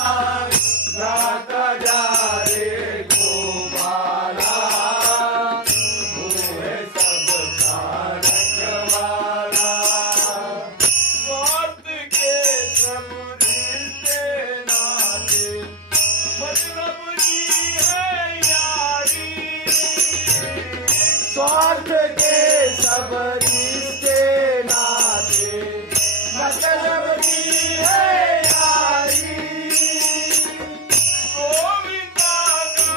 गाता जा रे गोपाला, तू है सबका रखवाला। स्वार्थ के सब रिश्ते नाते मतलब की है यारी, स्वार्थ के सब रिश्ते नाते मतलब की है यारी। गोविंदा का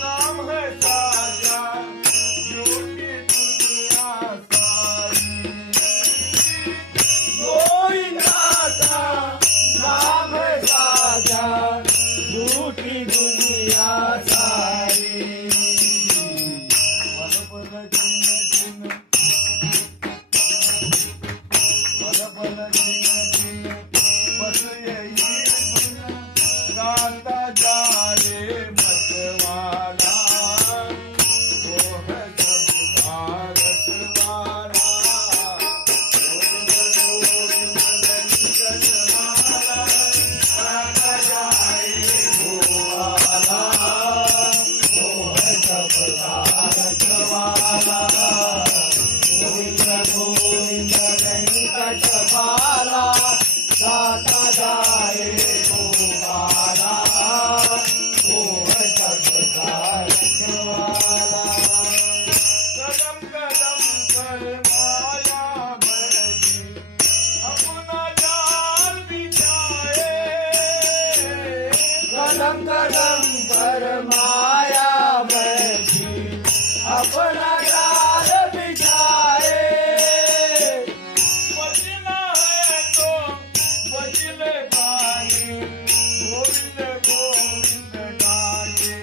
नाम है साजा, झूठी दुनिया सारी। गोविंदा का नाम है साजा, झूठी दुनिया सारी। पल पल दिन दिन, पल पल दिन दिन, बस यही धुन गाता जा रे मतवाला, वो है सब भारत वाला। गोविंद गोविंद वेंकटमाला, गाता जा रे गोपाला, वो है सब भारत वाला। गोविंद गोविंद वेंकटमाला, गाता जा रे गोपाला, वो है सबका रखवाला। कदम कदम पर माया बरसी, अपना जाल बिछाए। कदम कदम पर माया बरसी, अपना जाल बिछाए। बचना है तो बच ले पानी, गोविंद गोविंद गाके।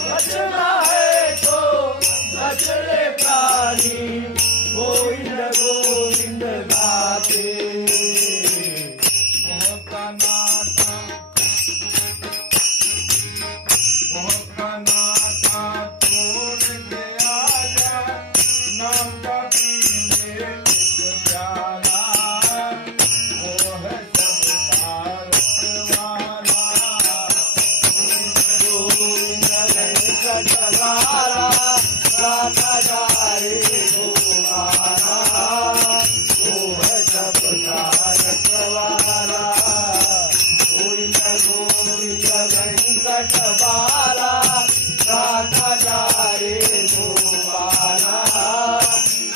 बचना है तो बच ले प्राणी, गोविंद गोविंद गाके। मोह का नाता, मोह का नाता तोड़ के आजा, नाम का पीने एक प्याला, वो है सब भारत वाला। गोविंद वेंकटमाला, गाता जा रे गोपाला, वो है सबका रखवाला। गोविंद गोविंद वेंकटमाला, गाता जा रे गोपाला,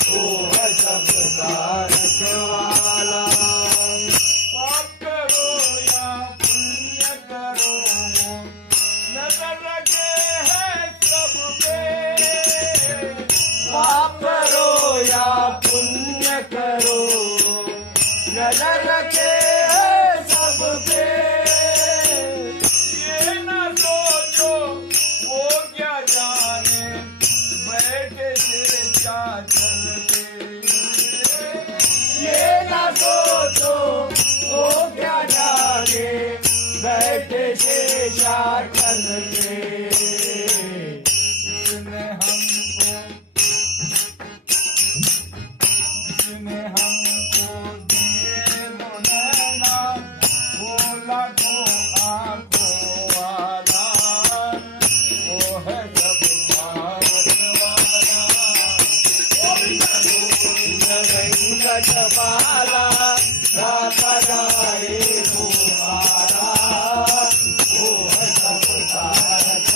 वो है सबका रखवाला। पाप करो या पुण्य करो, नजर रखे है सब पे। पाप करो या पुण्य करो, नजर रखे है सब पे। ये ना सोचो वो क्या जाने, बैठे से क्या चलते। ये ना सोचो वो क्या जाने, बैठे से क्या चलते। जिसने हमको दिए वो नैना, वो लाखों आंखों वाला, वो है सब भारत वाला। गोविंद गोविंद वेंकटमाला, गाता जा रे गोपाला, वो है सब भारत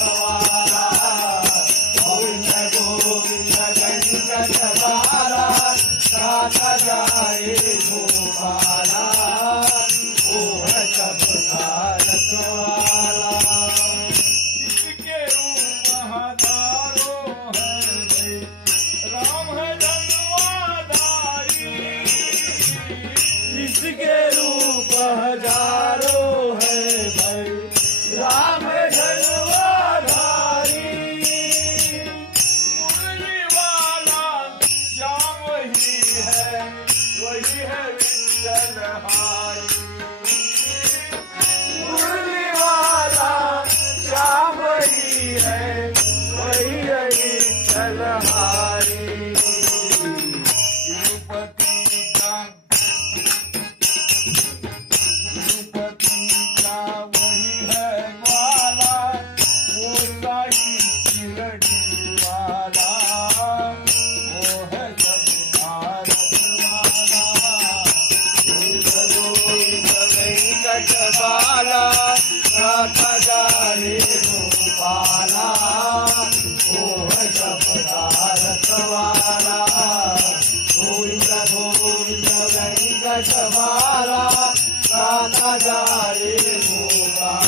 वाला गाता जाए गोपाल